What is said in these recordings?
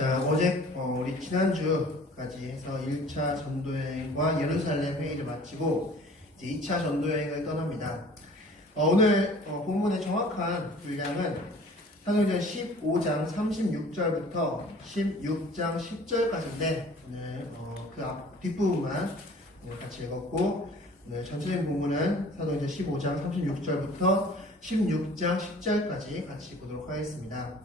자, 어제 우리 지난주까지 해서 1차 전도여행과 예루살렘 회의를 마치고 이제 2차 전도여행을 떠납니다. 오늘 본문의 정확한 분량은 사도행전 15장 36절부터 16장 10절까지인데 오늘 그 앞 뒷부분만 오늘 같이 읽었고, 오늘 전체적인 본문은 사도행전 15장 36절부터 16장 10절까지 같이 보도록 하겠습니다.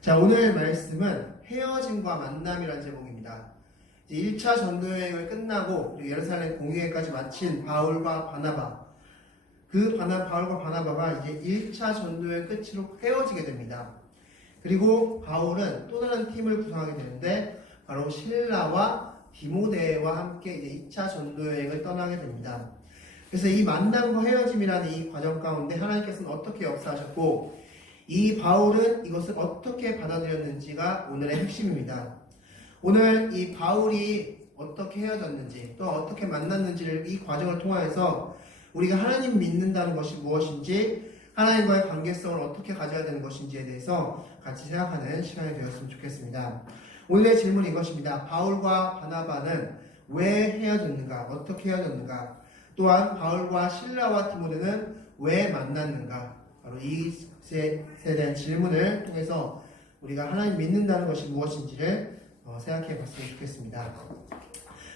자, 오늘 말씀은 헤어짐과 만남이라는 제목입니다. 이제 1차 전도여행을 끝나고 예루살렘 공회까지 마친 바울과 바나바, 바울과 바나바가 이제 1차 전도여행 끝으로 헤어지게 됩니다. 그리고 바울은 또 다른 팀을 구성하게 되는데 바로 실라와 디모데와 함께 이제 2차 전도여행을 떠나게 됩니다. 그래서 이 만남과 헤어짐이라는 이 과정 가운데 하나님께서는 어떻게 역사하셨고, 이 바울은 이것을 어떻게 받아들였는지가 오늘의 핵심입니다. 오늘 이 바울이 어떻게 헤어졌는지, 또 어떻게 만났는지를 이 과정을 통하여서 우리가 하나님 믿는다는 것이 무엇인지, 하나님과의 관계성을 어떻게 가져야 되는 것인지에 대해서 같이 생각하는 시간이 되었으면 좋겠습니다. 오늘의 질문은 이것입니다. 바울과 바나바는 왜 헤어졌는가? 어떻게 헤어졌는가? 또한 바울과 실라와 디모데는 왜 만났는가? 바로 이것에 대한 질문을 통해서 우리가 하나님 믿는다는 것이 무엇인지를 생각해 봤으면 좋겠습니다.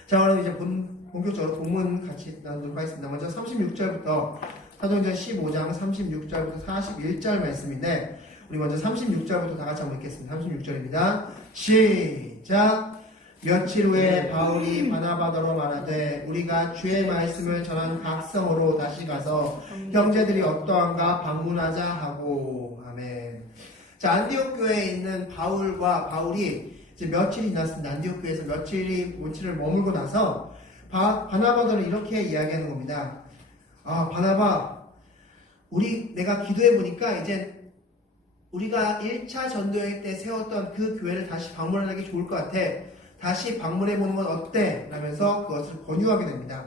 자, 그럼 이제 본격적으로 본문 같이 나누도록 하겠습니다. 먼저 36절부터 사도행전 15장 36절부터 41절 말씀인데, 우리 먼저 36절부터 다 같이 한번 읽겠습니다. 36절입니다. 시작! 며칠 후에 바울이 바나바더로 말하되 우리가 주의 말씀을 전한 각 성으로 다시 가서 형제들이 어떠한가 방문하자 하고. 아멘. 자, 안디옥 교회에 있는 바울이 이제 며칠이 지났습니다. 안디옥 교회에서 며칠을 머물고 나서 바나바더는 이렇게 이야기하는 겁니다. 바나바, 내가 기도해 보니까 이제 우리가 1차 전도여행 때 세웠던 그 교회를 다시 방문하는 게 좋을 것 같아. 다시 방문해보는 건 어때? 라면서 그것을 권유하게 됩니다.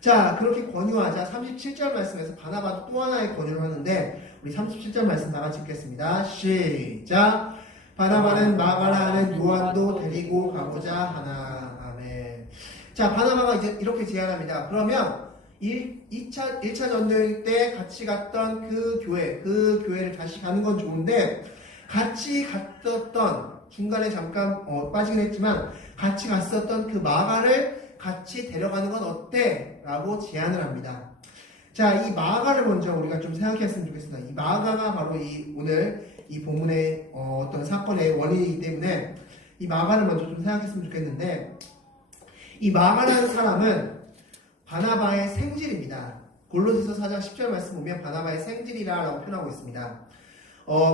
자, 그렇게 권유하자 37절 말씀에서 바나바도 또 하나의 권유를 하는데, 우리 37절 말씀 다 같이 읽겠습니다. 시작! 바나바는 마가라는 요한도 데리고 가고자 하나. 아멘. 자, 바나바가 이제 이렇게 제안합니다. 그러면 1차 전도여행 때 같이 갔던 그 교회를 다시 가는 건 좋은데, 같이 갔었던, 중간에 잠깐 빠지긴 했지만 같이 갔었던 그 마가를 같이 데려가는 건 어때? 라고 제안을 합니다. 자, 이 마가를 먼저 우리가 좀 생각했으면 좋겠습니다. 이 마가가 바로 오늘 이 본문의 어떤 사건의 원인이기 때문에 이 마가를 먼저 좀 생각했으면 좋겠는데, 이 마가라는 사람은 바나바의 생질입니다. 골로새서 4장 10절 말씀 보면 바나바의 생질이라고 표현하고 있습니다.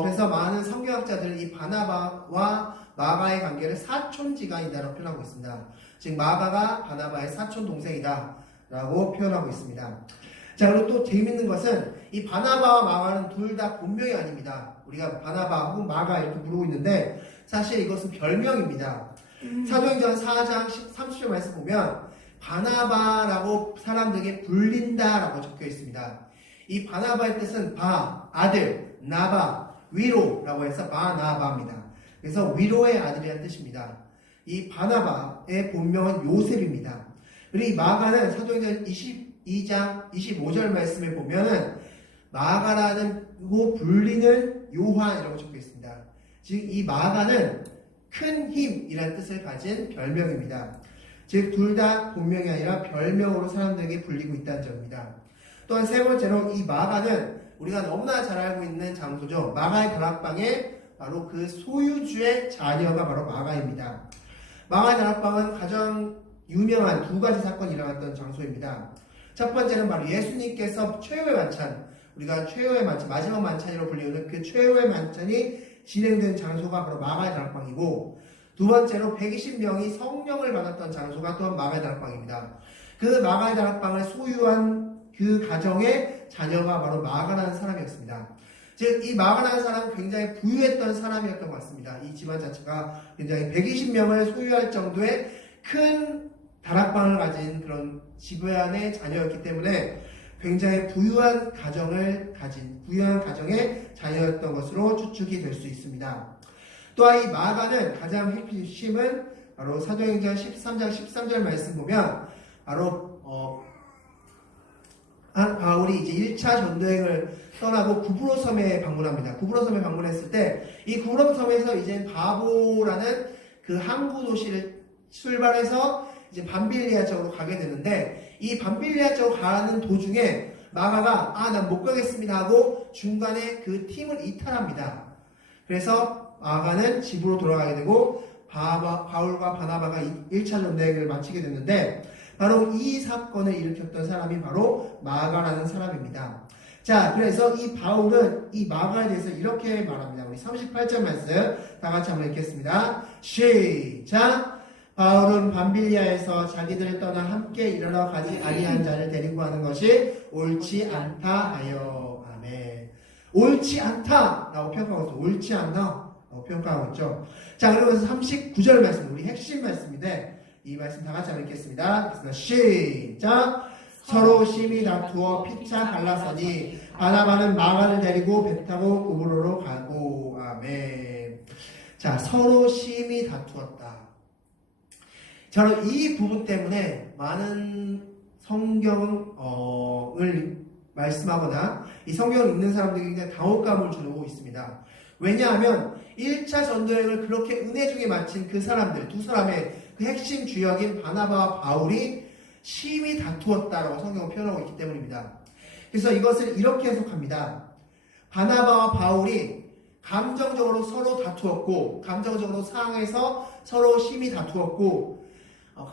그래서 많은 성경학자들은 이 바나바와 마가의 관계를 사촌지간이다라고 표현하고 있습니다. 즉, 마가가 바나바의 사촌 동생이다라고 표현하고 있습니다. 자, 그리고 또 재밌는 것은 이 바나바와 마가는 둘 다 본명이 아닙니다. 우리가 바나바 혹은 마가 이렇게 부르고 있는데 사실 이것은 별명입니다. 사도행전 4장 30절 말씀 보면 바나바라고 사람들에게 불린다라고 적혀 있습니다. 이 바나바의 뜻은 아들, 나바, 위로라고 해서 바나바입니다. 그래서 위로의 아들이라는 뜻입니다. 이 바나바의 본명은 요셉입니다. 그리고 이 마가는 사도행전 22장 25절 말씀에 보면은 마가라는 불리는 요한이라고 적혀 있습니다. 즉, 이 마가는 큰 힘이라는 뜻을 가진 별명입니다. 즉, 둘 다 본명이 아니라 별명으로 사람들에게 불리고 있다는 점입니다. 또한 세 번째로 이 마가는 우리가 너무나 잘 알고 있는 장소죠. 마가의 다락방에 바로 그 소유주의 자녀가 바로 마가입니다. 마가의 다락방은 가장 유명한 두 가지 사건이 일어났던 장소입니다. 첫 번째는 바로 예수님께서 최후의 만찬, 우리가 최후의 만찬, 마지막 만찬이라고 불리는 그 최후의 만찬이 진행된 장소가 바로 마가의 다락방이고, 두 번째로 120명이 성령을 받았던 장소가 또한 마가의 다락방입니다. 그 마가의 다락방을 소유한 그 가정의 자녀가 바로 마가라는 사람이었습니다. 즉, 이 마가라는 사람은 굉장히 부유했던 사람이었던 것 같습니다. 이 집안 자체가 굉장히 120명을 소유할 정도의 큰 다락방을 가진 그런 집안의 자녀였기 때문에 굉장히 부유한 가정의 자녀였던 것으로 추측이 될 수 있습니다. 또한 이 마가는 가장 핵심은 바로 사도행전 13장 13절 말씀 보면 바로 바울이 이제 1차 전도행을 떠나고 구브로 섬에 방문합니다. 구브로 섬에 방문했을 때 이 구브로 섬에서 이제 바보라는 그 항구 도시를 출발해서 이제 밤빌리아 쪽으로 가게 되는데 이 밤빌리아 쪽으로 가는 도중에 마가가 난 못 가겠습니다 하고 중간에 그 팀을 이탈합니다. 그래서 마가는 집으로 돌아가게 되고 바울과 바나바가 1차 전도행을 마치게 됐는데 바로 이 사건을 일으켰던 사람이 바로 마가라는 사람입니다. 자, 그래서 이 바울은 이 마가에 대해서 이렇게 말합니다. 우리 38절 말씀 다 같이 한번 읽겠습니다. 시작! 바울은 밤빌리아에서 자기들을 떠나 함께 일어나 가지 아니한 자를 데리고 하는 것이 옳지 않다 하여. 아멘. 옳지 않다! 라고 평가하고 있죠. 옳지 않다! 라고 평가하고 있죠. 자, 그러면서 39절 말씀, 우리 핵심 말씀인데 이 말씀 다 같이 한번 읽겠습니다. 시작! 서로 심히 다투어 피차 갈라서니 바나바는 마가를 데리고 배 타고 구브로로 가고. 아멘. 자, 서로 심히 다투었다. 자, 이 부분 때문에 많은 성경을 말씀하거나 이 성경을 읽는 사람들이 굉장히 당혹감을 주고 있습니다. 왜냐하면 1차 전도여행을 그렇게 은혜 중에 마친 그 사람들, 두 사람의 그 핵심 주역인 바나바와 바울이 심히 다투었다라고 성경을 표현하고 있기 때문입니다. 그래서 이것을 이렇게 해석합니다. 바나바와 바울이 감정적으로 서로 다투었고, 감정적으로 상황에서 서로 심히 다투었고,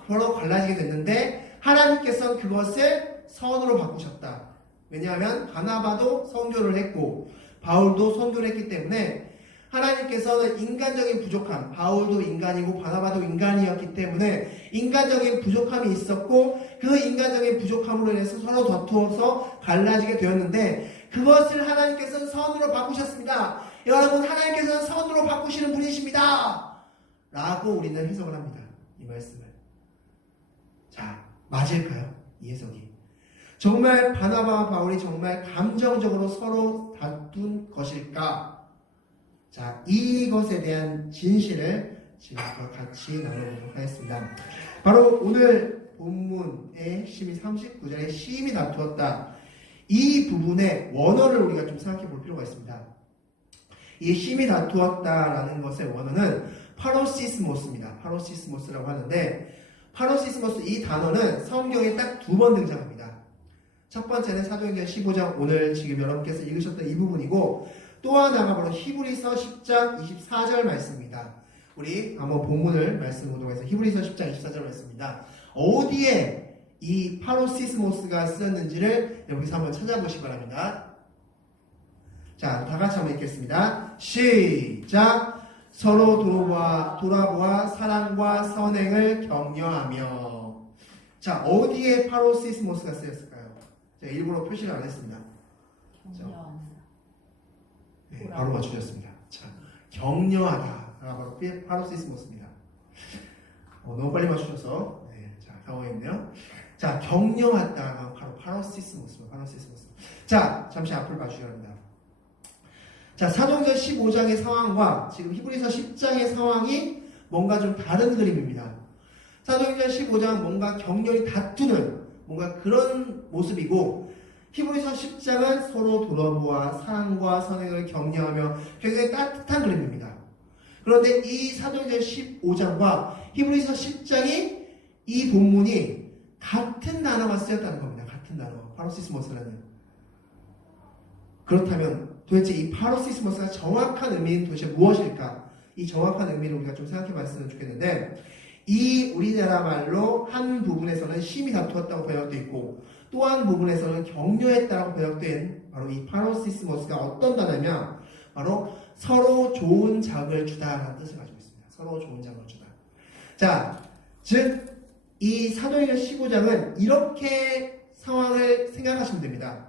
서로 갈라지게 됐는데 하나님께서는 그것을 선으로 바꾸셨다. 왜냐하면 바나바도 선교를 했고 바울도 선교를 했기 때문에 하나님께서는 인간적인 부족함, 바울도 인간이고 바나바도 인간이었기 때문에 인간적인 부족함이 있었고 그 인간적인 부족함으로 인해서 서로 다투어서 갈라지게 되었는데 그것을 하나님께서는 선으로 바꾸셨습니다. 여러분, 하나님께서는 선으로 바꾸시는 분이십니다. 라고 우리는 해석을 합니다. 이 말씀을. 자, 맞을까요? 이 해석이. 정말 바나바와 바울이 정말 감정적으로 서로 다툰 것일까? 자, 이것에 대한 진실을 지금과 같이 나눠보도록 하겠습니다. 바로 오늘 본문의 핵심이 39절에 심히 다투었다. 이 부분의 원어를 우리가 좀 생각해 볼 필요가 있습니다. 이 심히 다투었다라는 것의 원어는 파로시스모스입니다. 파로시스모스라고 하는데 파로시스모스 이 단어는 성경에 딱 2번 등장합니다. 첫 번째는 사도행전 15장 오늘 지금 여러분께서 읽으셨던 이 부분이고 또 하나가 바로 히브리서 10장 24절 말씀입니다. 우리 한번 본문을 말씀 보도록 해서 히브리서 10장 24절 말씀입니다. 어디에 이 파로시스모스가 쓰였는지를 여기서 한번 찾아보시기 바랍니다. 자, 다 같이 한번 읽겠습니다. 시작! 서로 돌아보아 사랑과 선행을 격려하며. 자, 어디에 파로시스모스가 쓰였을까요? 제가 일부러 표시를 안 했습니다. 네, 바로 맞추셨습니다. 자, 격려하다가 바로 파로시스모스입니다. 너무 빨리 맞추셔서 자, 당황했네요. 자, 격려하다가 바로 파로시스모스. 자, 잠시 앞을 봐주시기 바랍니다. 자, 사도행전 15장의 상황과 지금 히브리서 10장의 상황이 뭔가 좀 다른 그림입니다. 사도행전 15장은 뭔가 격렬히 다투는 뭔가 그런 모습이고 히브리서 10장은 서로 돌아보아 사랑과 선행을 격려하며 굉장히 따뜻한 그림입니다. 그런데 이 사도행전 15장과 히브리서 10장이 이 본문이 같은 단어가 쓰였다는 겁니다. 같은 단어. 파로시스모스라는. 그렇다면 도대체 이 파로시스모스가 정확한 의미는 도대체 무엇일까? 이 정확한 의미를 우리가 좀 생각해 봤으면 좋겠는데 이 우리나라 말로 한 부분에서는 심히 다투었다고 번역되어 있고 또 한 부분에서는 격려했다고 번역된 바로 이 파로시스모스가 어떤 단어냐면 바로 서로 좋은 작을 주다라는 뜻을 가지고 있습니다. 서로 좋은 작을 주다. 자, 즉 이 사도행전 15장은 이렇게 상황을 생각하시면 됩니다.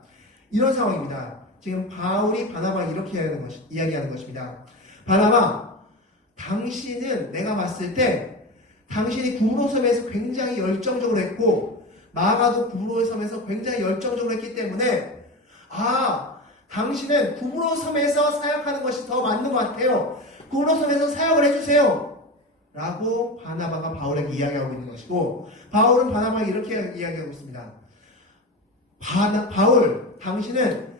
이런 상황입니다. 지금 바울이 바나바가 이렇게 이야기하는 것입니다. 바나바, 당신은 내가 봤을 때 당신이 구브로 섬에서 굉장히 열정적으로 했고 마가도 구브로 섬에서 굉장히 열정적으로 했기 때문에 당신은 구브로 섬에서 사역하는 것이 더 맞는 것 같아요. 구브로섬에서 사역을 해주세요. 라고 바나바가 바울에게 이야기하고 있는 것이고, 바울은 바나바에게 이렇게 이야기하고 있습니다. 바울, 당신은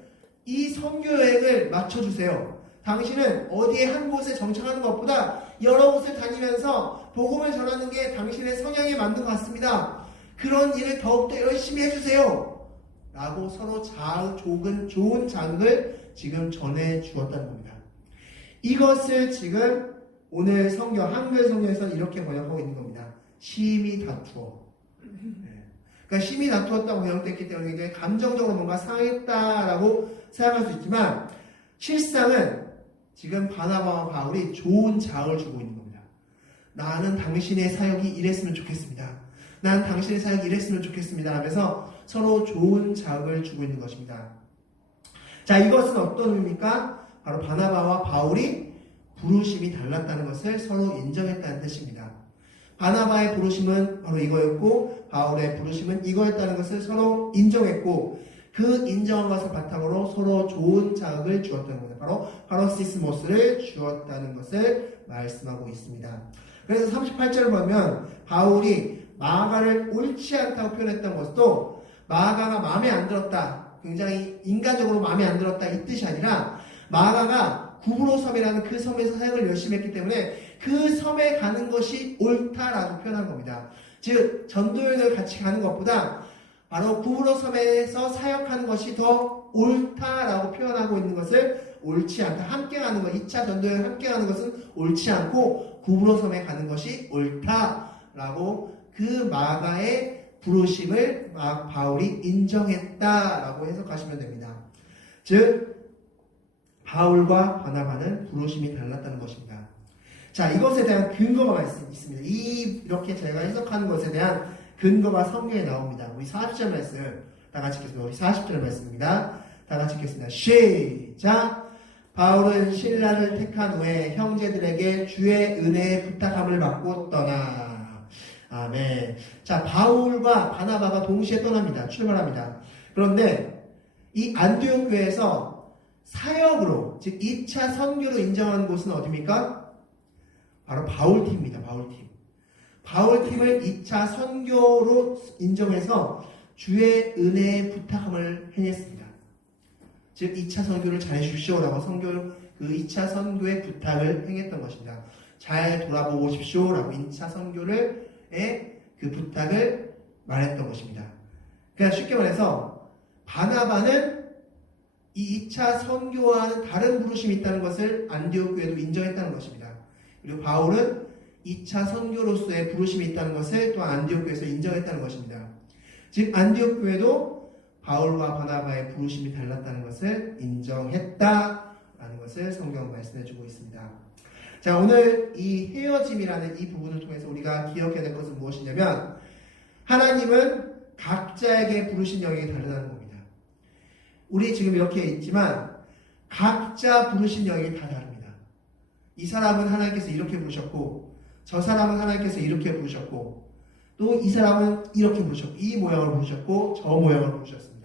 이 선교 여행을 맞춰주세요. 당신은 어디에 한 곳에 정착하는 것보다 여러 곳을 다니면서 복음을 전하는 게 당신의 성향에 맞는 것 같습니다. 그런 일을 더욱더 열심히 해주세요. 라고 서로 좋은 자극을 지금 전해주었다는 겁니다. 이것을 지금 오늘 성경, 한글 성경에서는 이렇게 번역하고 있는 겁니다. 심히 다투어. 그러니까 심히 다투었다고 번역됐기 때문에 굉장히 감정적으로 뭔가 상했다라고 생각할 수 있지만, 실상은 지금 바나바와 바울이 좋은 자극을 주고 있는 겁니다. 나는 당신의 사역이 이랬으면 좋겠습니다. 난 당신의 사역이 이랬으면 좋겠습니다. 하면서 서로 좋은 자극을 주고 있는 것입니다. 자, 이것은 어떤 의미입니까? 바로 바나바와 바울이 부르심이 달랐다는 것을 서로 인정했다는 뜻입니다. 바나바의 부르심은 바로 이거였고, 바울의 부르심은 이거였다는 것을 서로 인정했고, 그 인정한 것을 바탕으로 서로 좋은 자극을 주었다는 겁니다. 바로 파로시스모스를 주었다는 것을 말씀하고 있습니다. 그래서 38절을 보면 바울이 마아가를 옳지 않다고 표현했던 것도, 마아가가 마음에 안 들었다, 굉장히 인간적으로 마음에 안 들었다, 이 뜻이 아니라, 마아가가 구브로 섬이라는 그 섬에서 사역을 열심히 했기 때문에 그 섬에 가는 것이 옳다라고 표현한 겁니다. 즉, 전도여행을 같이 가는 것보다 바로 구브로 섬에서 사역하는 것이 더 옳다라고 표현하고 있는 것을 옳지 않다. 함께 가는 것, 2차 전도여행 함께 가는 것은 옳지 않고 구브로 섬에 가는 것이 옳다라고 그 마가의 부르심을 바울이 인정했다라고 해석하시면 됩니다. 즉, 바울과 바나바는 부르심이 달랐다는 것입니다. 자, 이것에 대한 근거가 있습니다. 이렇게 제가 해석하는 것에 대한 근거가 성경에 나옵니다. 우리 40절 말씀 다 같이 읽겠습니다. 우리 40절 말씀입니다. 다 같이 읽겠습니다. 시작! 바울은 신라를 택한 후에 형제들에게 주의 은혜의 부탁함을 받고 떠나. 아멘. 자, 바울과 바나바가 동시에 떠납니다. 출발합니다. 그런데 이 안디옥 교회에서 사역으로, 즉 2차 선교로 인정하는 곳은 어디입니까? 바로 바울팀입니다. 바울팀을 2차 선교로 인정해서 주의 은혜의 부탁함을 해냈습니다. 즉 2차 선교를 잘 해주십시오라고 그 2차 선교의 부탁을 행했던 것입니다. 잘 돌아보고 오십시오라고 2차 선교의 그 부탁을 말했던 것입니다. 그러니까 쉽게 말해서 바나바는 이 2차 선교와는 다른 부르심이 있다는 것을 안디옥 교회도 인정했다는 것입니다. 그리고 바울은 2차 선교로서의 부르심이 있다는 것을 또한 안디옥 교회에서 인정했다는 것입니다. 즉 안디옥 교회도 바울과 바나바의 부르심이 달랐다는 것을 인정했다라는 것을 성경 말씀해주고 있습니다. 자, 오늘 이 헤어짐이라는 이 부분을 통해서 우리가 기억해야 될 것은 무엇이냐면, 하나님은 각자에게 부르신 영역이 다르다는 겁니다. 우리 지금 이렇게 있지만 각자 부르신 영역이 다 다릅니다. 이 사람은 하나님께서 이렇게 부르셨고, 저 사람은 하나님께서 이렇게 부르셨고, 또 이 사람은 이렇게 부르셨고, 이 모양을 부르셨고, 저 모양을 부르셨습니다.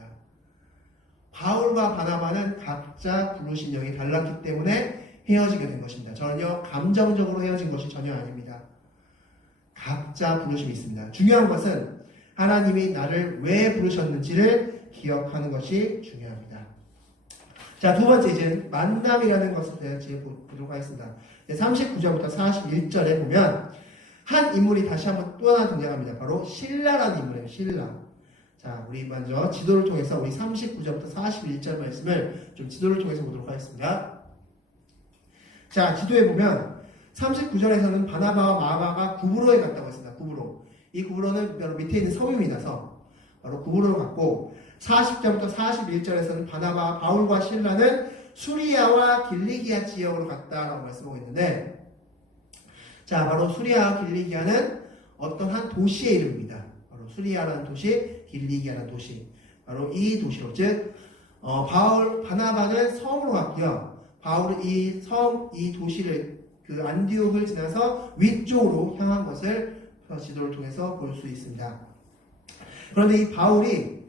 바울과 바나바는 각자 부르신 영이 달랐기 때문에 헤어지게 된 것입니다. 전혀 감정적으로 헤어진 것이 전혀 아닙니다. 각자 부르심이 있습니다. 중요한 것은 하나님이 나를 왜 부르셨는지를 기억하는 것이 중요합니다. 자, 두 번째 이제 만남이라는 것에 대해 보도록 하겠습니다. 39절부터 41절에 보면 한 인물이 다시 한번 또 하나 등장합니다. 바로 신라라는 인물이에요. 신라. 자, 우리 먼저 지도를 통해서 우리 39절부터 41절 말씀을 좀 지도를 통해서 보도록 하겠습니다. 자, 지도에 보면 39절에서는 바나바와 마가가 구브로에 갔다고 했습니다. 구브로. 이 구브로는 바로 밑에 있는 섬입니다. 섬. 바로 구브로를 갔고, 40절부터 41절에서는 바나바와 바울과 신라는 수리아와 길리기아 지역으로 갔다라고 말씀하고 있는데, 자, 바로 수리아와 길리기아는 어떤 한 도시의 이름입니다. 바로 수리아라는 도시, 길리기아라는 도시. 바로 이 도시로, 즉, 바나바는 섬으로 갔고요. 바울은 이 도시를, 그 안디옥을 지나서 위쪽으로 향한 것을 지도를 통해서 볼 수 있습니다. 그런데 이 바울이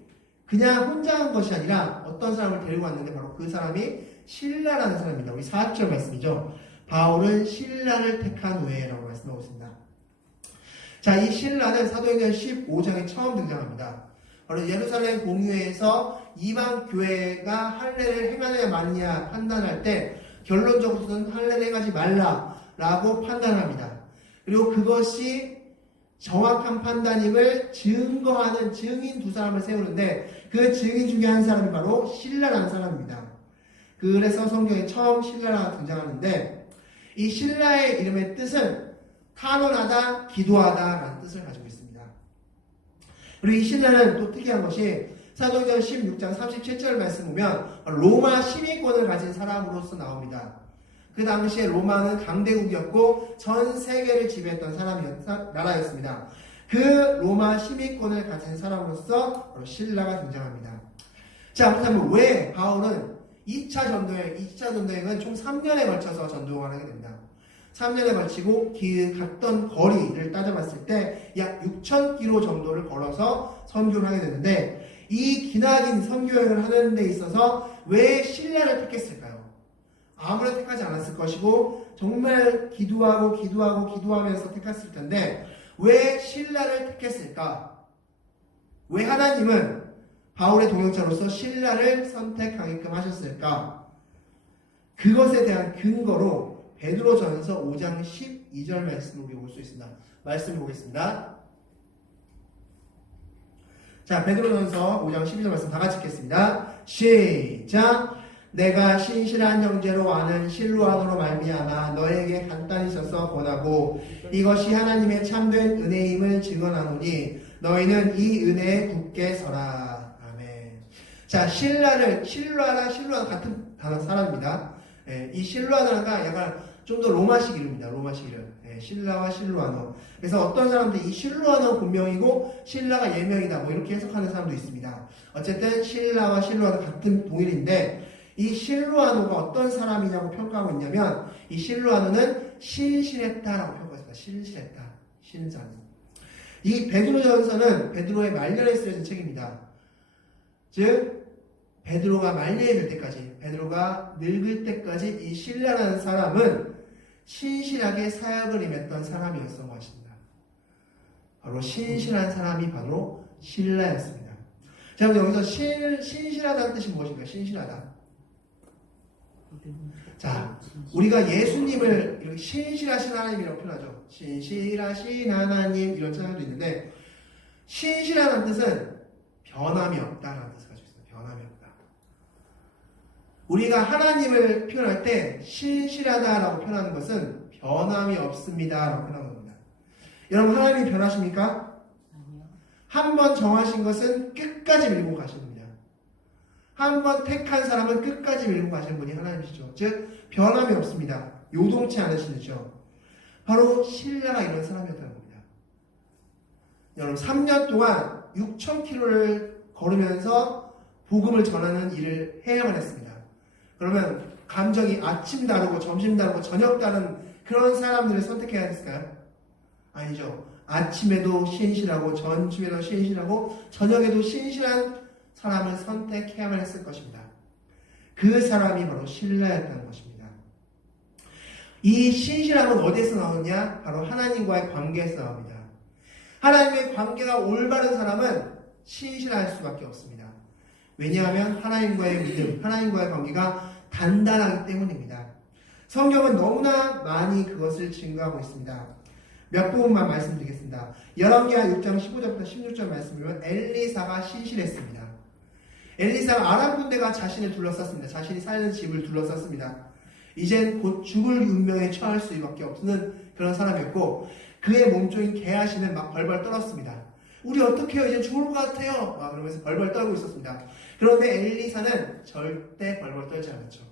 그냥 혼자 한 것이 아니라 어떤 사람을 데리고 왔는데 바로 그 사람이 신라라는 사람입니다. 우리 40절 말씀이죠. 바울은 신라를 택한 후에라고 말씀하고 있습니다. 자, 이 신라는 사도행전 15장에 처음 등장합니다. 바로 예루살렘 공유회에서 이방 교회가 할례를 행하느냐 마느냐 판단할 때 결론적으로는 할례를 행하지 말라라고 판단합니다. 그리고 그것이 정확한 판단임을 증거하는 증인 두 사람을 세우는데 그 증인 중에 한 사람이 바로 신라라는 사람입니다. 그래서 성경에 처음 신라가 등장하는데 이 신라의 이름의 뜻은 탄원하다, 기도하다라는 뜻을 가지고 있습니다. 그리고 이 신라는 또 특이한 것이 사도행전 16장 37절 말씀 보면 로마 시민권을 가진 사람으로서 나옵니다. 그 당시에 로마는 강대국이었고 전 세계를 지배했던 나라였습니다. 그 로마 시민권을 가진 사람으로서 바로 신라가 등장합니다. 자, 그렇다면 왜 바울은 2차 전도행은 총 3년에 걸쳐서 전도를 하게 됩니다. 3년에 걸치고 갔던 거리를 따져봤을 때 약 6,000km 정도를 걸어서 선교를 하게 되는데 이 기나긴 선교여행을 하는 데 있어서 왜 신라를 택했을까요? 아무나 택하지 않았을 것이고 정말 기도하면서 택했을 텐데 왜 신라를 택했을까? 왜 하나님은 바울의 동역자로서 신라를 선택하게끔 하셨을까? 그것에 대한 근거로 베드로전서 5장 12절 말씀을 우리 볼 수 있습니다. 말씀 보겠습니다. 자, 베드로전서 5장 12절 말씀 다 같이 읽겠습니다. 시작! 내가 신실한 형제로 아는 실로암으로 말미암아 너에게 간단히 써서 권하고 이것이 하나님의 참된 은혜임을 증언하노니 너희는 이 은혜에 굳게 서라. 아멘. 자, 신라는 같은 단어 사람입니다. 이 실로아노가 약간 좀 더 로마식 이름입니다. 로마식 이름. 신라와 실로아노. 그래서 어떤 사람들이 이 실로아노 본명이고 신라가 예명이다. 뭐 이렇게 해석하는 사람도 있습니다. 어쨌든 신라와 실로아노 같은 동일인데 이 실로아노가 어떤 사람이냐고 평가하고 있냐면 이 실로아노는 신실했다라고 평가했습니다. 신실했다. 신자는. 이 베드로전서는 베드로의 말년에 쓰여진 책입니다. 즉 베드로가 말년이 될 때까지, 베드로가 늙을 때까지 이 신라라는 사람은 신실하게 사역을 임했던 사람이었다고 하십니다. 바로 신실한 사람이 바로 신라였습니다. 자, 여기서 신실하다는 뜻이 무엇인가요? 신실하다. 자, 우리가 예수님을 이렇게 신실하신 하나님이라고 표현하죠. 신실하신 하나님 이런 찬양도 있는데 신실하다는 뜻은 변함이 없다라는 뜻을 가지고 있습니다. 변함이 없다. 우리가 하나님을 표현할 때 신실하다라고 표현하는 것은 변함이 없습니다라고 표현하는 겁니다. 여러분 하나님이 변하십니까? 한 번 정하신 것은 끝까지 밀고 가시는 겁니다. 한 번 택한 사람은 끝까지 밀고 가시는 분이 하나님이시죠. 즉 변함이 없습니다. 요동치 않으시죠. 바로 신라가 이런 사람이었다는 겁니다. 여러분 3년 동안 6,000km를 걸으면서 복음을 전하는 일을 해야만 했습니다. 그러면 감정이 아침 다르고 점심 다르고 저녁 다른 그런 사람들을 선택해야 했을까요? 아니죠. 아침에도 신실하고 점심에도 신실하고 저녁에도 신실한 사람을 선택해야만 했을 것입니다. 그 사람이 바로 신라였다는 것입니다. 이 신실함은 어디에서 나오느냐? 바로 하나님과의 관계에서 나옵니다. 하나님의 관계가 올바른 사람은 신실할 수밖에 없습니다. 왜냐하면 하나님과의 믿음, 하나님과의 관계가 단단하기 때문입니다. 성경은 너무나 많이 그것을 증거하고 있습니다. 몇 부분만 말씀드리겠습니다. 열왕기하 6장 15절부터 16절 말씀이면 엘리사가 신실했습니다. 엘리사가 아람 군대가 자신을 둘러쌌습니다. 자신이 사는 집을 둘러쌌습니다. 이젠 곧 죽을 운명에 처할 수밖에 없는 그런 사람이었고 그의 몸종인 게하시는 막 벌벌 떨었습니다. 우리 어떻게 해요? 이제 죽을 것 같아요. 막 그러면서 벌벌 떨고 있었습니다. 그런데 엘리사는 절대 벌벌 떨지 않았죠.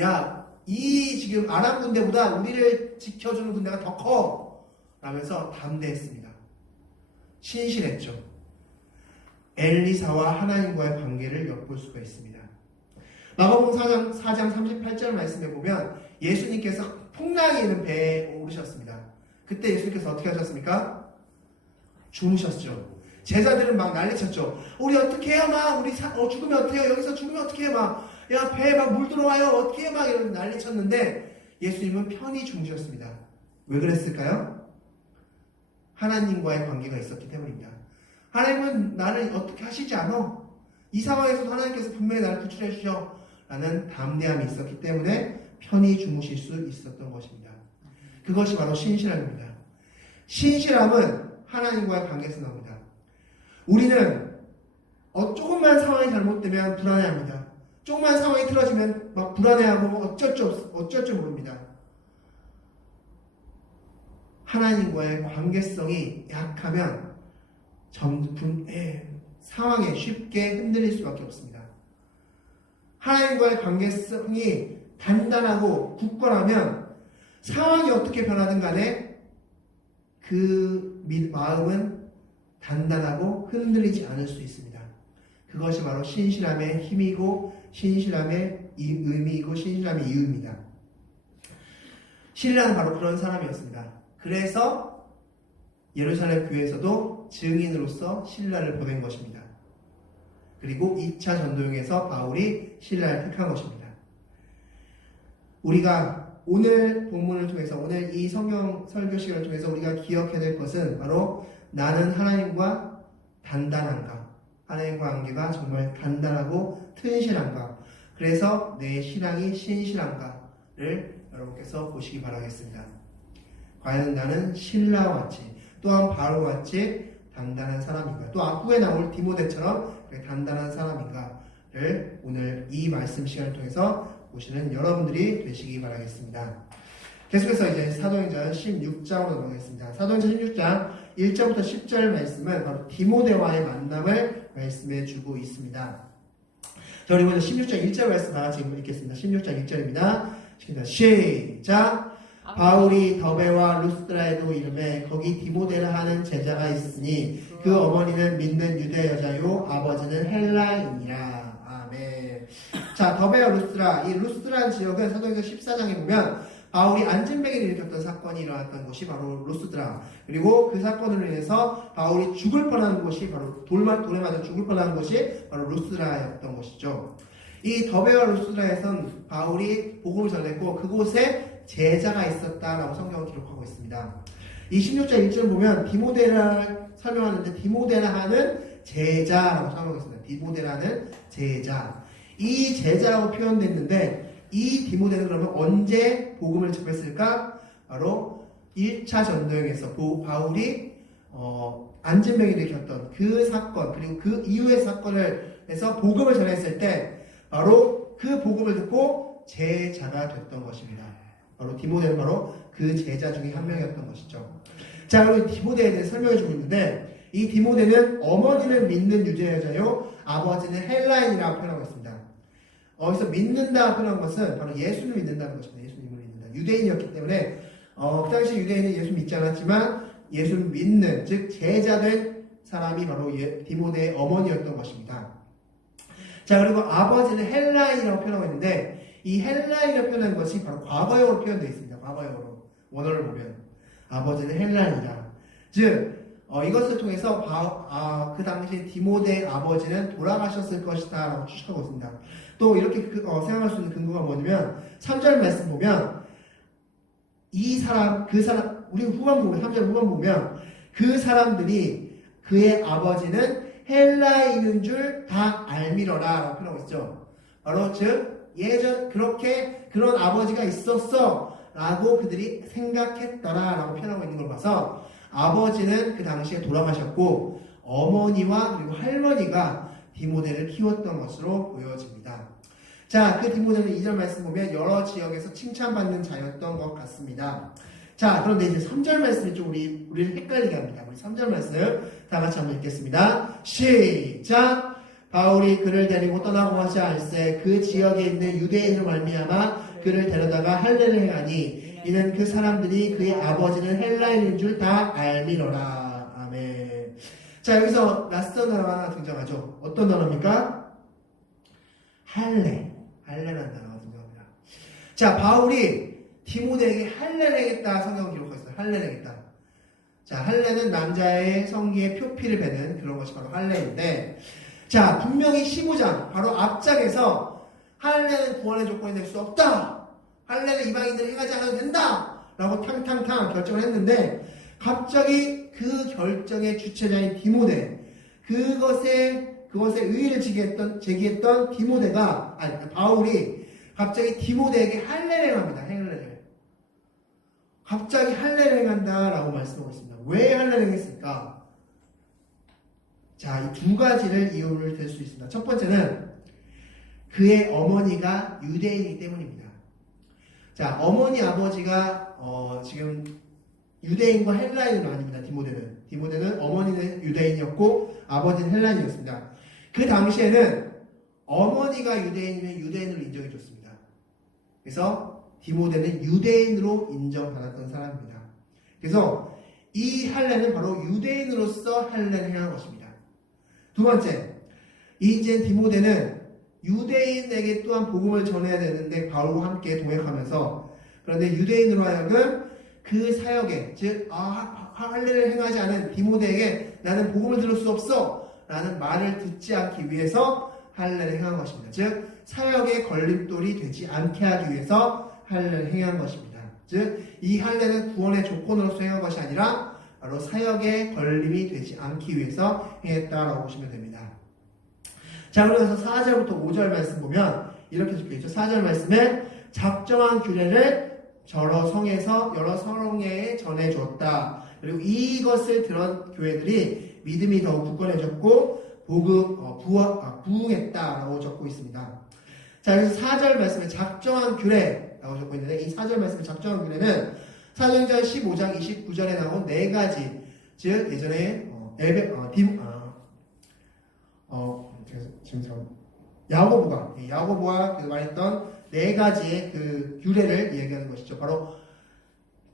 야, 이 지금 아람 군대보다 우리를 지켜주는 군대가 더 커! 라면서 담대했습니다. 신실했죠. 엘리사와 하나님과의 관계를 엿볼 수가 있습니다. 마가복음 4장 38절 말씀에 보면 예수님께서 풍랑이 있는 배에 오르셨습니다. 그때 예수님께서 어떻게 하셨습니까? 주무셨죠. 제자들은 막 난리쳤죠. 우리 어떻게 해요? 막 우리 죽으면 어떻게 해요? 여기서 죽으면 어떻게 해요? 막 야, 배에 막 물 들어와요. 어떻게 해? 막 이런 난리 쳤는데 예수님은 편히 주무셨습니다. 왜 그랬을까요? 하나님과의 관계가 있었기 때문입니다. 하나님은 나를 어떻게 하시지 않아. 이 상황에서도 하나님께서 분명히 나를 구출해 주셔. 라는 담대함이 있었기 때문에 편히 주무실 수 있었던 것입니다. 그것이 바로 신실함입니다. 신실함은 하나님과의 관계에서 나옵니다. 우리는 조금만 상황이 잘못되면 불안해합니다. 조금만 상황이 틀어지면 막 불안해하고 어쩔 줄 모릅니다. 하나님과의 관계성이 약하면 상황에 쉽게 흔들릴 수밖에 없습니다. 하나님과의 관계성이 단단하고 굳건하면 상황이 어떻게 변하든 간에 그 마음은 단단하고 흔들리지 않을 수 있습니다. 그것이 바로 신실함의 힘이고 신실함의 의미이고 신실함의 이유입니다. 신라는 바로 그런 사람이었습니다. 그래서 예루살렘 교회에서도 증인으로서 신라를 보낸 것입니다. 그리고 2차 전도여행에서 바울이 신라를 택한 것입니다. 우리가 오늘 본문을 통해서 오늘 이 성경 설교 시간을 통해서 우리가 기억해야 될 것은 바로 나는 하나님과 단단한가, 하나님과 관계가 정말 단단하고 튼실한가, 그래서 내 신앙이 신실한가를 여러분께서 보시기 바라겠습니다. 과연 나는 신라와 같이 또한 바울과 같이 단단한 사람인가, 또 앞부에 나올 디모데처럼 단단한 사람인가를 오늘 이 말씀 시간을 통해서 보시는 여러분들이 되시기 바라겠습니다. 계속해서 이제 사도행전 16장으로 넘어가겠습니다. 사도행전 16장 1절부터 10절 말씀은 바로 디모데와의 만남을 말씀해 주고 있습니다. 자, 우리 먼저 16장 1절 말씀 다 같이 읽겠습니다. 16장 1절입니다. 시작! 바울이 더베와 루스드라에도 이름에 거기 디모데라 하는 제자가 있으니 그 어머니는 믿는 유대 여자요 아버지는 헬라인이라. 아멘. 자, 더베와 루스드라, 이 루스드라는 지역은 사도행전 14장에 보면 바울이 안진뱅이를 일으켰던 사건이 일어났던 곳이 바로 루스드라. 그리고 그 사건으로 인해서 바울이 죽을 뻔한 곳이 바로 돌에 맞아 죽을 뻔한 곳이 바로 루스드라였던 것이죠. 이 더베와 루스드라에선 바울이 복음을 전했고 그곳에 제자가 있었다라고 성경은 기록하고 있습니다. 이 16장 1절 보면 디모데를 설명하는데 디모데라 하는 제자라고 설명하고 있습니다. 디모데라는 제자. 이 제자라고 표현됐는데 이 디모데는 그러면 언제 복음을 접했을까? 바로 1차 전도여행에서 바울이 안진뱅이를 일으켰던 그 사건 그리고 그 이후의 사건을 해서 복음을 전했을 때 바로 그 복음을 듣고 제자가 됐던 것입니다. 바로 디모데는 바로 그 제자 중에 한 명이었던 것이죠. 자, 그럼 디모데에 대해 설명해 주고 있는데 이 디모데는 어머니를 믿는 유대 여자요 아버지는 헬라인이라고 표현하고 있습니다. 여기서 믿는다 표현한 것은 바로 예수를 믿는다는 것입니다. 예수님을 믿는다. 유대인이었기 때문에 그 당시 유대인은 예수 믿지 않았지만 예수를 믿는 즉 제자된 사람이 바로 디모데의 어머니였던 것입니다. 자, 그리고 아버지는 헬라인이라고 표현하고 있는데 이 헬라인이라고 표현한 것이 바로 과거형으로 표현되어 있습니다. 과거형으로 원어를 보면 아버지는 헬라인이다. 즉 이것을 통해서 그 당시 디모데의 아버지는 돌아가셨을 것이다 라고 추측하고 있습니다. 또 이렇게 생각할 수 있는 근거가 뭐냐면 3절 말씀 보면 우리 후반 보면 3절 후반 보면 그 사람들이 그의 아버지는 헬라인인 줄 다 알미러라 라고 표현하고 있죠. 바로 즉 예전 그런 아버지가 있었어 라고 그들이 생각했더라 라고 표현하고 있는 걸 봐서 아버지는 그 당시에 돌아가셨고 어머니와 그리고 할머니가 디모데를 키웠던 것으로 보여집니다. 자, 그 디모데는 2절 말씀 보면 여러 지역에서 칭찬받는 자였던 것 같습니다. 자, 그런데 이제 3절 말씀이 좀 우리를 헷갈리게 합니다. 우리 3절 말씀 다 같이 한번 읽겠습니다. 시작! 바울이 그를 데리고 떠나고 하지 않을세 그 지역에 있는 유대인으로 말미암아 그를 데려다가 할례를 행하니 이는 그 사람들이 그의 아버지는 헬라인인 줄 다 알미러라. 아멘. 자, 여기서 낯선 단어가 하나 등장하죠. 어떤 단어입니까? 할례라는 단어가 등장합니다. 자, 바울이 디모데에게 할례를 하겠다 성경을 기록하고 있어요. 할례를 하겠다. 자, 할례는 남자의 성기에 표피를 베는 그런 것이 바로 할례인데 자, 분명히 15장 바로 앞장에서 할례는 구원의 조건이 될 수 없다. 할례는 이방인들이 행하지 않아도 된다. 라고 탕탕탕 결정을 했는데 갑자기 그 결정의 주체자인 디모데, 그것에 의의를 제기했던 디모데가, 바울이 갑자기 디모데에게 할례를 행합니다. 할례를. 갑자기 할례를 행한다라고 말씀하고 있습니다. 왜 할례를 행했을까? 자, 이 두 가지를 이유를 들 수 있습니다. 첫 번째는 그의 어머니가 유대인이기 때문입니다. 자, 어머니 아버지가 지금 유대인과 헬라인은 아닙니다. 디모데는 어머니는 유대인이었고 아버지는 헬라인이었습니다. 그 당시에는 어머니가 유대인이면 유대인으로 인정해줬습니다. 그래서 디모데는 유대인으로 인정받았던 사람입니다. 그래서 이 할례는 바로 유대인으로서 할례를 행한 것입니다. 두 번째, 이제 디모데는 유대인에게 또한 복음을 전해야 되는데 바울과 함께 동행하면서, 그런데 유대인으로 하여금 그 사역에, 즉 할례를 행하지 않은 디모데에게 나는 복음을 들을 수 없어 라는 말을 듣지 않기 위해서 할례를 행한 것입니다. 즉 사역의 걸림돌이 되지 않게 하기 위해서 할례를 행한 것입니다. 즉 이 할례는 구원의 조건으로서 행한 것이 아니라 바로 사역의 걸림이 되지 않기 위해서 행했다라고 보시면 됩니다. 자, 그러면서 4절부터 5절 말씀 보면 이렇게 적혀있죠. 4절 말씀에 작정한 규례를 여러 성회에 전해주었다. 그리고 이것을 들은 교회들이 믿음이 더욱 굳건해졌고 부흥했다라고 적고 있습니다. 자, 그래서 4절 말씀에 작정한 규례라고 적고 있는데, 이 4절 말씀에 작정한 규례는 사도행전 15장 29절에 나온 네 가지, 즉 예전에 야고보가 말했던 네 가지의 그 규례를 얘기하는 것이죠. 바로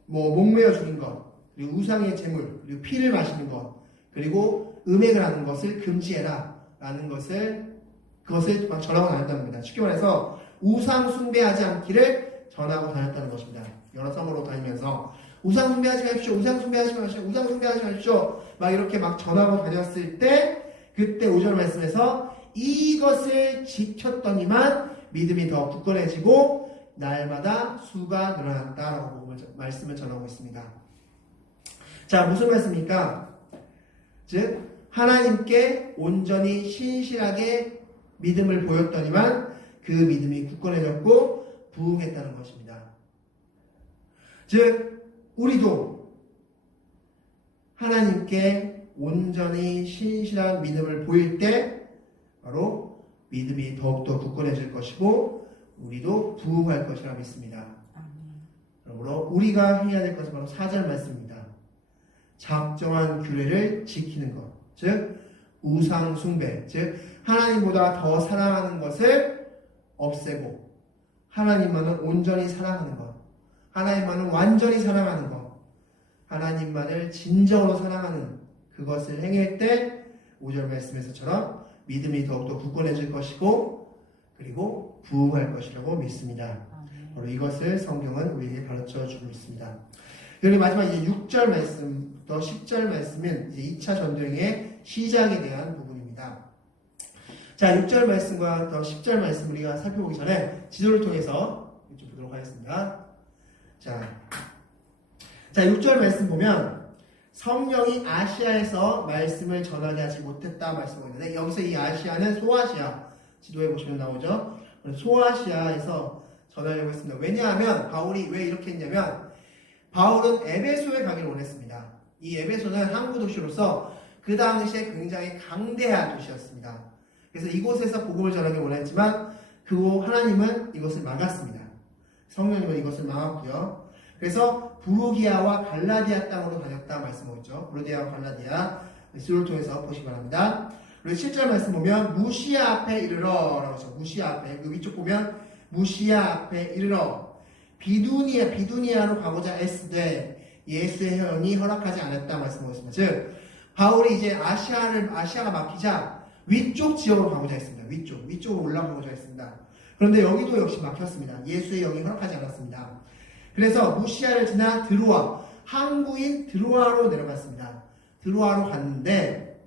목매어 죽인 것, 그리고 우상의 제물, 그리고 피를 마시는 것, 그리고 음행을 하는 것을 금지해라 라는 그것을 막 전하고 다녔다는 겁니다. 쉽게 말해서 우상 숭배하지 않기를 전하고 다녔다는 것입니다. 여러 성으로 다니면서 우상 숭배하지 마십시오, 우상 숭배하지 마십시오, 우상 숭배하지 마십시오 막 이렇게 막 전하고 다녔을 때, 그때 5절 말씀에서 이것을 지켰더니만 믿음이 더 굳건해지고 날마다 수가 늘어났다라고 말씀을 전하고 있습니다. 자, 무슨 말씀입니까? 즉 하나님께 온전히 신실하게 믿음을 보였더니만 그 믿음이 굳건해졌고 부흥했다는 것입니다. 즉 우리도 하나님께 온전히 신실한 믿음을 보일 때 바로 믿음이 더욱더 굳건해질 것이고 우리도 부흥할 것이라 믿습니다. 그러므로 우리가 해야 될 것은 바로 4절 말씀입니다. 작정한 규례를 지키는 것, 즉 우상 숭배, 즉 하나님보다 더 사랑하는 것을 없애고 하나님만을 온전히 사랑하는 것, 하나님만을 완전히 사랑하는 것, 하나님만을 진정으로 사랑하는 그것을 행할 때 5절 말씀에서처럼 믿음이 더욱더 굳건해질 것이고 그리고 부흥할 것이라고 믿습니다. 바로 이것을 성경은 우리에게 가르쳐주고 있습니다. 그리고 마지막 이제 6절 말씀부터 10절 말씀은 이제 2차 전쟁의 시작에 대한 부분입니다. 자, 6절 말씀과 더 10절 말씀 우리가 살펴보기 전에 지도를 통해서 좀 보도록 하겠습니다. 자, 6절 말씀 보면 성령이 아시아에서 말씀을 전하게 하지 못했다 말씀하고 있는데, 여기서 이 아시아는 소아시아, 지도에 보시면 나오죠. 소아시아에서 전하려고 했습니다. 왜냐하면 바울이 왜 이렇게 했냐면 바울은 에베소에 가기를 원했습니다. 이 에베소는 항구 도시로서 그 당시에 굉장히 강대한 도시였습니다. 그래서 이곳에서 복음을 전하기 원했지만 하나님은 이것을 막았습니다. 성령님은 이것을 막았고요. 그래서 부르기아와 갈라디아 땅으로 다녔다 말씀하고 있죠. 부르기아와 갈라디아, 지도를 통해서 보시기 바랍니다. 그리고 7절 말씀 보면 무시아 앞에 이르러 라고 하죠. 무시아 앞에, 그 위쪽 보면 무시아 앞에 이르러 비두니아로 가고자 애쓰되 예수의 혈이 허락하지 않았다 말씀하고 있습니다. 즉 바울이 이제 아시아가 막히자 위쪽 지역으로 가고자 했습니다. 위쪽으로 올라가고자 했습니다. 그런데 여기도 역시 막혔습니다. 예수의 영이 허락하지 않았습니다. 그래서 무시아를 지나 드로아, 항구인 드로아로 내려갔습니다. 드로아로 갔는데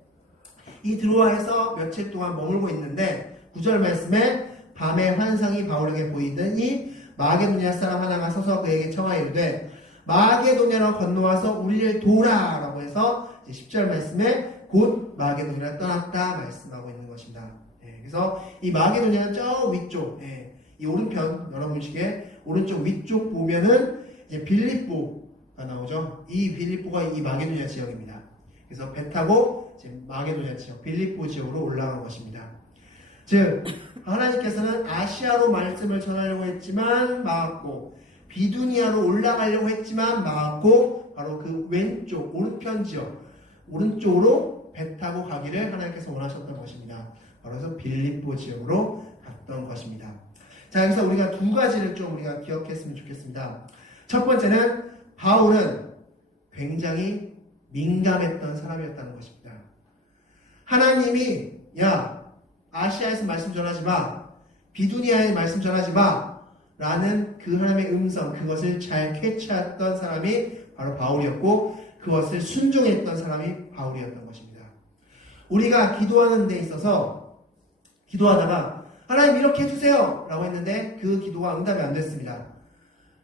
이 드로아에서 며칠 동안 머물고 있는데 9절 말씀에 밤에 환상이 바울에게 보이더니 마게도냐 사람 하나가 서서 그에게 청하여 이르되 마게도냐로 건너와서 우리를 도우라라고 해서 10절 말씀에 곧 마게도냐를 떠났다 말씀하고 있는 것입니다. 그래서 이 마게도냐는 저 위쪽, 이 오른편 여러분 보시기에 오른쪽 위쪽 보면은 이제 빌립보가 나오죠. 이 빌립보가 이 마게도냐 지역입니다. 그래서 배 타고 이제 마게도냐 지역, 빌립보 지역으로 올라간 것입니다. 즉 하나님께서는 아시아로 말씀을 전하려고 했지만 막았고 비두니아로 올라가려고 했지만 막았고 바로 그 왼쪽 오른편 지역 오른쪽으로 배 타고 가기를 하나님께서 원하셨던 것입니다. 바로 그래서 빌립보 지역으로 갔던 것입니다. 자, 그래서 우리가 두 가지를 좀 우리가 기억했으면 좋겠습니다. 첫 번째는 바울은 굉장히 민감했던 사람이었다는 것입니다. 하나님이 야 아시아에서 말씀 전하지 마, 비두니아에 말씀 전하지 마 라는 그 하나님의 음성, 그것을 잘 캐치했던 사람이 바로 바울이었고 그것을 순종했던 사람이 바울이었던 것입니다. 우리가 기도하는 데 있어서 기도하다가 하나님 이렇게 해주세요 라고 했는데 그 기도가 응답이 안 됐습니다.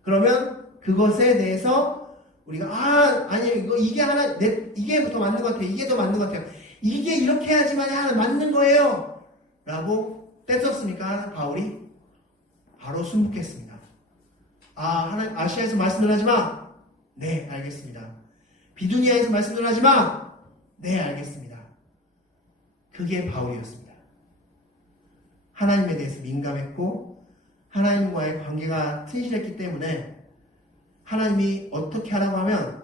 그러면 그것에 대해서 우리가 아니 이게 하나 이게 더 맞는 것 같아요. 이게 더 맞는 것 같아요. 이게 이렇게 해야지만 하나 맞는 거예요 라고 떼썼으니까 바울이 바로 순복했습니다. 하나님 아시아에서 말씀을 하지 마. 네, 알겠습니다. 비두니아에서 말씀을 하지 마. 네, 알겠습니다. 그게 바울이었습니다. 하나님에 대해서 민감했고 하나님과의 관계가 튼실했기 때문에 하나님이 어떻게 하라고 하면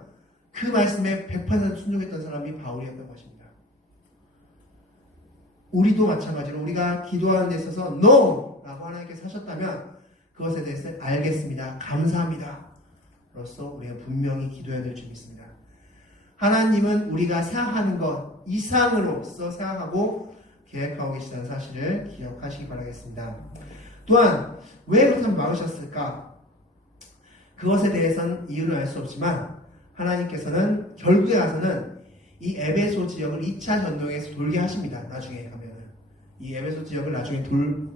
그 말씀에 100% 순종했던 사람이 바울이었던 것입니다. 우리도 마찬가지로 우리가 기도하는 데 있어서 NO! 라고 하나님께서 하셨다면 그것에 대해서 알겠습니다. 감사합니다. 로서 우리가 분명히 기도해야 될 줄 믿습니다. 하나님은 우리가 생각하는 것 이상으로서 생각하고 계획하고 계시다는 사실을 기억하시기 바라겠습니다. 또한 왜 그렇게 막으셨을까? 그것에 대해서는 이유를 알 수 없지만 하나님께서는 결국에 가서는 이 에베소 지역을 2차 전도에서 돌게 하십니다. 나중에 가면은 이 에베소 지역을 나중에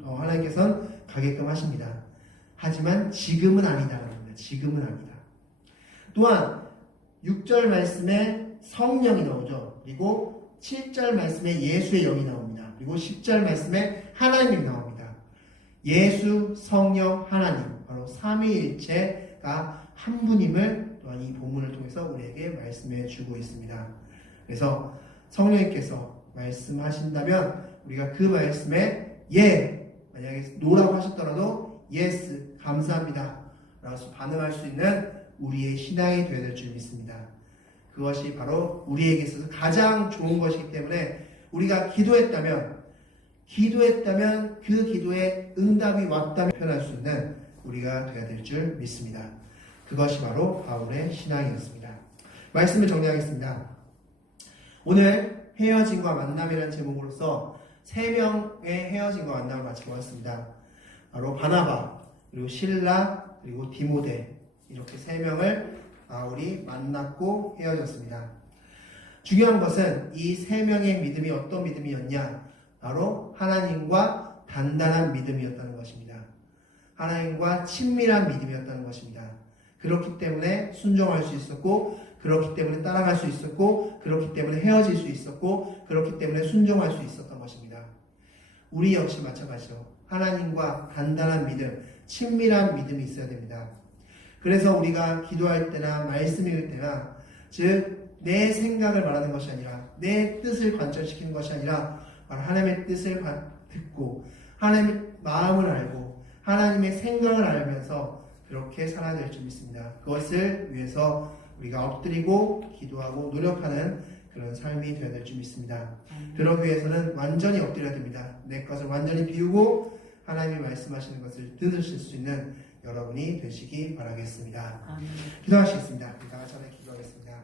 하나님께서는 가게끔 하십니다. 하지만 지금은 아니다. 지금은 아니다. 또한 6절 말씀에 성령이 나오죠. 그리고 7절 말씀에 예수의 영이 나옵니다. 그리고 10절 말씀에 하나님이 나옵니다. 예수, 성령, 하나님 바로 삼위일체가 한 분임을 또한 이 본문을 통해서 우리에게 말씀해 주고 있습니다. 그래서 성령님께서 말씀하신다면 우리가 그 말씀에 만약에 노라고 하셨더라도 예스, 감사합니다 라고 반응할 수 있는 우리의 신앙이 되어야 될 줄 믿습니다. 그것이 바로 우리에게 있어서 가장 좋은 것이기 때문에 우리가 기도했다면 그 기도에 응답이 왔다면 표현할 수 있는 우리가 되어야 될 줄 믿습니다. 그것이 바로 바울의 신앙이었습니다. 말씀을 정리하겠습니다. 오늘 헤어짐과 만남이라는 제목으로서 3명의 헤어짐과 만남을 마치고 왔습니다. 바로 바나바, 그리고 실라, 그리고 디모데 이렇게 3명을 바울이 만났고 헤어졌습니다. 중요한 것은 이 3명의 믿음이 어떤 믿음이었냐? 바로 하나님과 단단한 믿음이었다는 것입니다. 하나님과 친밀한 믿음이었다는 것입니다. 그렇기 때문에 순종할 수 있었고 그렇기 때문에 따라갈 수 있었고 그렇기 때문에 헤어질 수 있었고 그렇기 때문에 순종할 수 있었던 것입니다. 우리 역시 마찬가지죠. 하나님과 단단한 믿음, 친밀한 믿음이 있어야 됩니다. 그래서 우리가 기도할 때나 말씀 읽을 때나 즉 내 생각을 말하는 것이 아니라 내 뜻을 관철시키는 것이 아니라 바로 하나님의 뜻을 듣고 하나님의 마음을 알고 하나님의 생각을 알면서 그렇게 살아야 될 줄 믿습니다. 그것을 위해서 우리가 엎드리고 기도하고 노력하는 그런 삶이 되어야 될 줄 믿습니다. 그러기 위해서는 완전히 엎드려야 됩니다. 내 것을 완전히 비우고 하나님이 말씀하시는 것을 들으실 수 있는 여러분이 되시기 바라겠습니다. 기도하시겠습니다. 우리가 전에 기도하겠습니다.